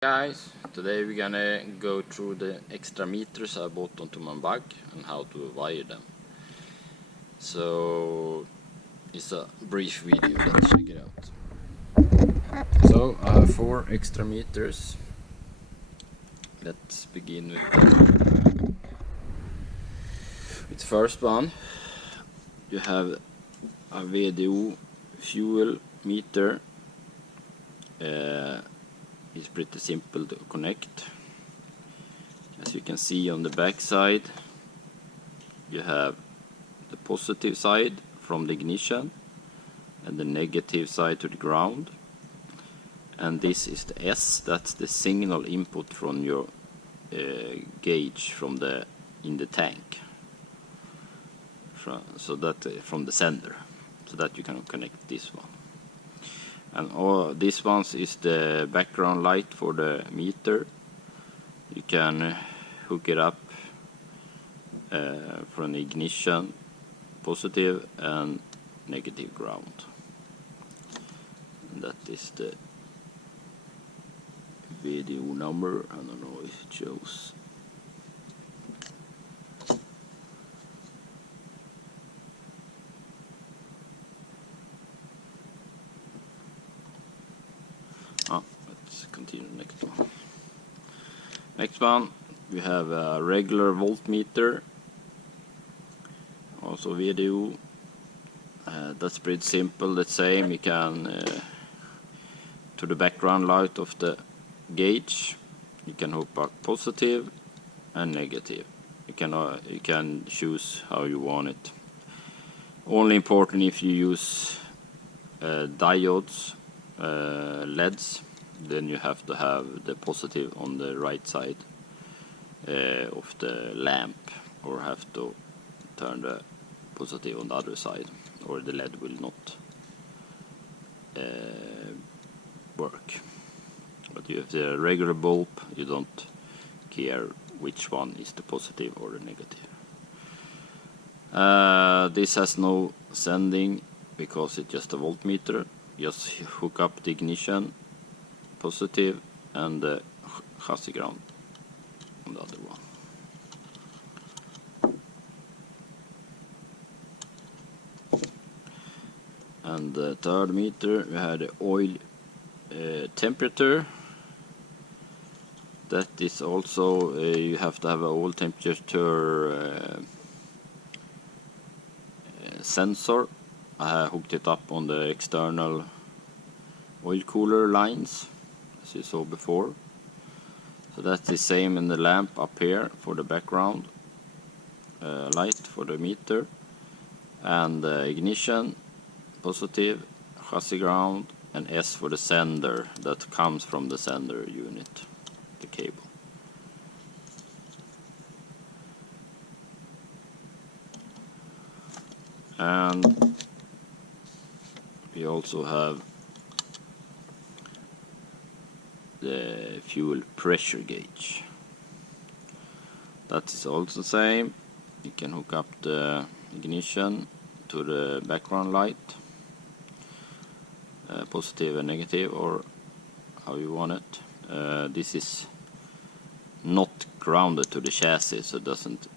Guys, today we're gonna go through the extra meters I bought onto my bag and how to wire them. So it's a brief video, let's check it out. So I have 4 extra meters. Let's begin with the first one. You have a VDO fuel meter. It's pretty simple to connect. As you can see on the back side, you have the positive side from the ignition and the negative side to the ground, and this is the S, that's the signal input from your gauge in the tank, from the sender, so that you can connect this one. And all this one is the background light for the meter. You can hook it up from the ignition, positive and negative ground. And that is the video number. I don't know if it shows. Let's continue next one. Next one, we have a regular voltmeter, also VDO. That's pretty simple, the same. You can to the background light of the gauge, you can hook up positive and negative. You can choose how you want it. Only important if you use diodes, LEDs, then you have to have the positive on the right side of the lamp, or have to turn the positive on the other side, or the LED will not work. But if you have the regular bulb, you don't care which one is the positive or the negative. This has no sending because it's just a voltmeter. Just hook up the ignition, positive, and the chassis ground on the other one. And the third meter, we have the oil temperature. That is also, you have to have an oil temperature sensor. I hooked it up on the external oil cooler lines, as you saw before. So that's the same in the lamp up here for the background light for the meter, and ignition, positive, chassis ground, and S for the sender that comes from the sender unit, the cable. And we also have the fuel pressure gauge. That is also the same. You can hook up the ignition to the background light, positive and negative, or how you want it. This is not grounded to the chassis, so it doesn't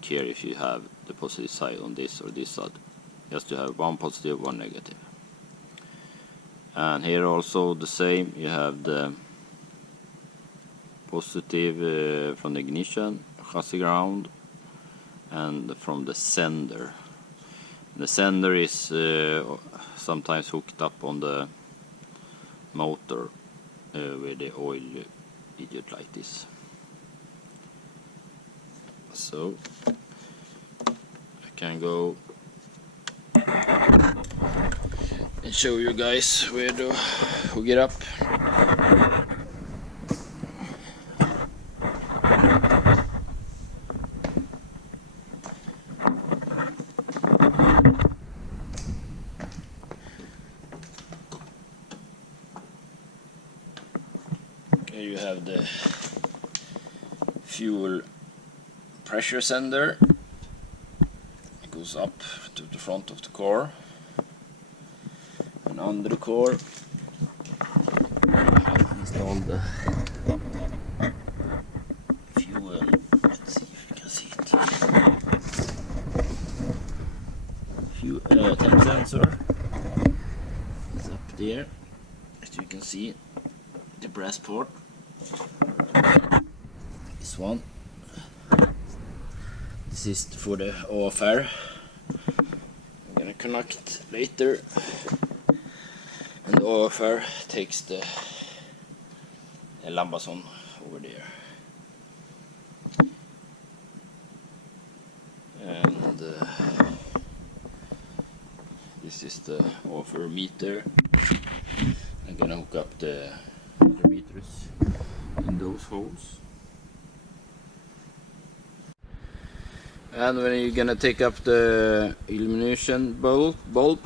care if you have the positive side on this or this side. Just to have one positive, one negative. And here also the same, you have the positive from the ignition, chassis ground, and from the sender. The sender is sometimes hooked up on the motor where the oil idiot light is. So I can go and show you guys where to hook it up. Here you have the fuel pressure sender. It goes up to the front of the core, and under the core I have installed all the fuel. Let's see if you can see it. Temp sensor is up there, as you can see. The brass port. This one. This is for the OFR. I'm gonna connect later, and the OFR takes the Lambason over there. And this is the OFR meter. I'm gonna hook up the meters in those holes. And when you're gonna take up the illumination bulb,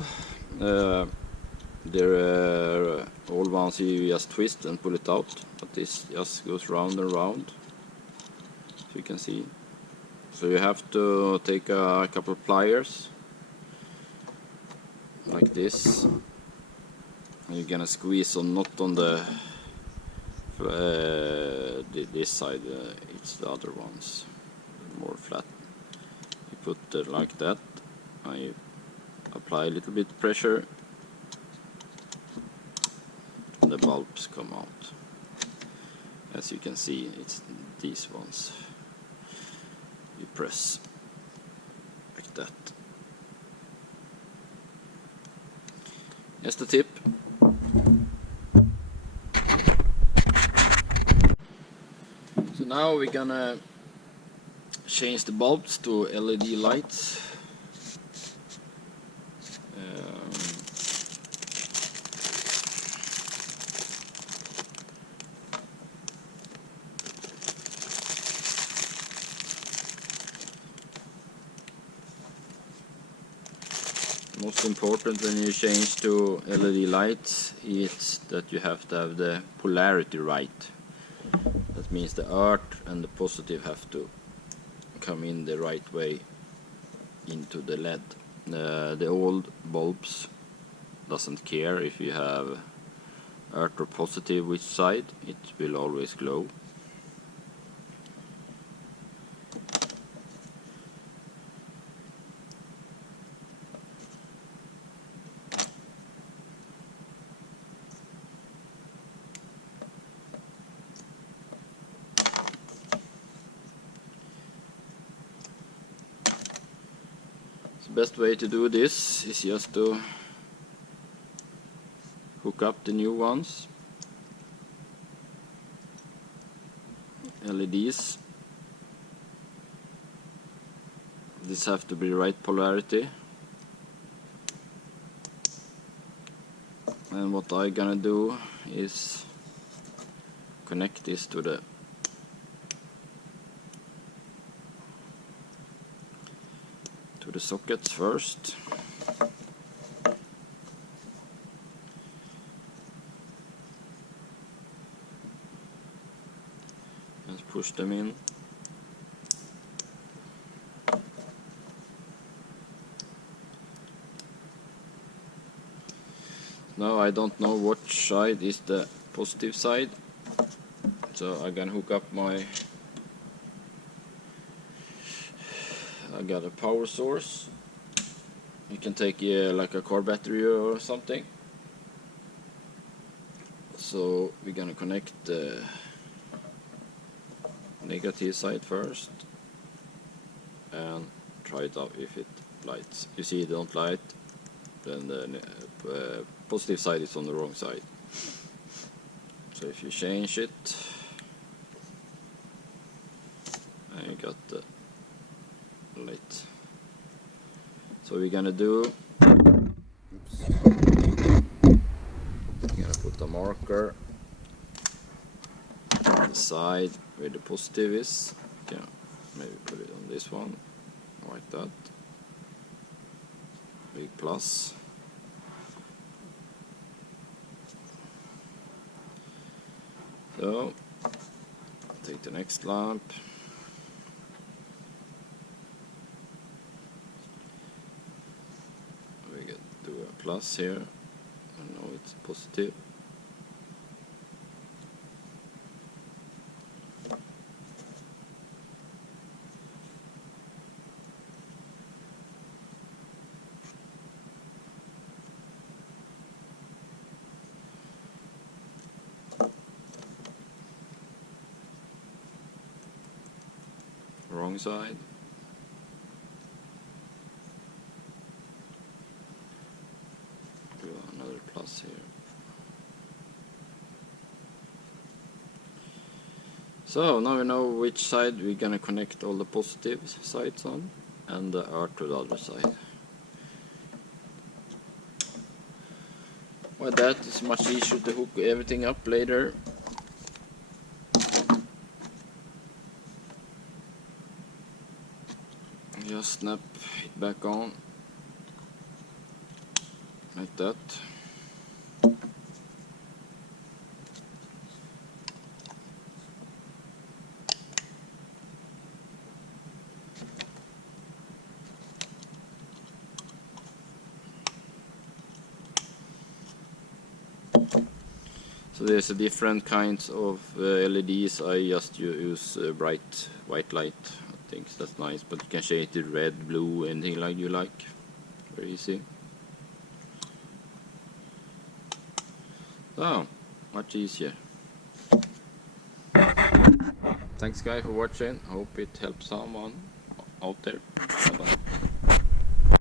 there are all ones you just twist and pull it out, but this just goes round and round, so you can see. So you have to take a couple of pliers like this, and you're gonna squeeze on, not on the this side, it's the other ones, more flat. You put it like that, and you apply a little bit pressure, and the bulbs come out. As you can see, it's these ones. You press like that. Just a tip. So now we're gonna change the bulbs to LED lights. Most important when you change to LED lights is that you have to have the polarity right. That means the earth and the positive have to come in the right way into the LED. The old bulbs doesn't care if you have earth or positive which side, it will always glow. The best way to do this is just to hook up the new ones, LEDs. This have to be right polarity. And what I'm gonna do is connect this to the sockets first. Just push them in. Now I don't know which side is the positive side, so I can hook up I got a power source. You can take like a car battery or something. So we're gonna connect the negative side first and try it out if it lights. You see it don't light, then the positive side is on the wrong side. So if you change it, and you got the light. So we're gonna do, oops, we're gonna put a marker on the side where the positive is. Yeah, maybe put it on this one, like that. Big plus. So take the next lamp. We can do a plus here. I know it's positive. wrong side. Do another plus here. So now we know which side we're gonna connect all the positive sides on, and the earth to the other side. Well, that is much easier to hook everything up later. Just snap it back on like that. So there's a different kinds of LEDs. I just use bright white light. I think that's nice, but you can change it to red, blue, anything like you like. Very easy. So, much easier. Thanks guys for watching. Hope it helps someone out there. Bye bye.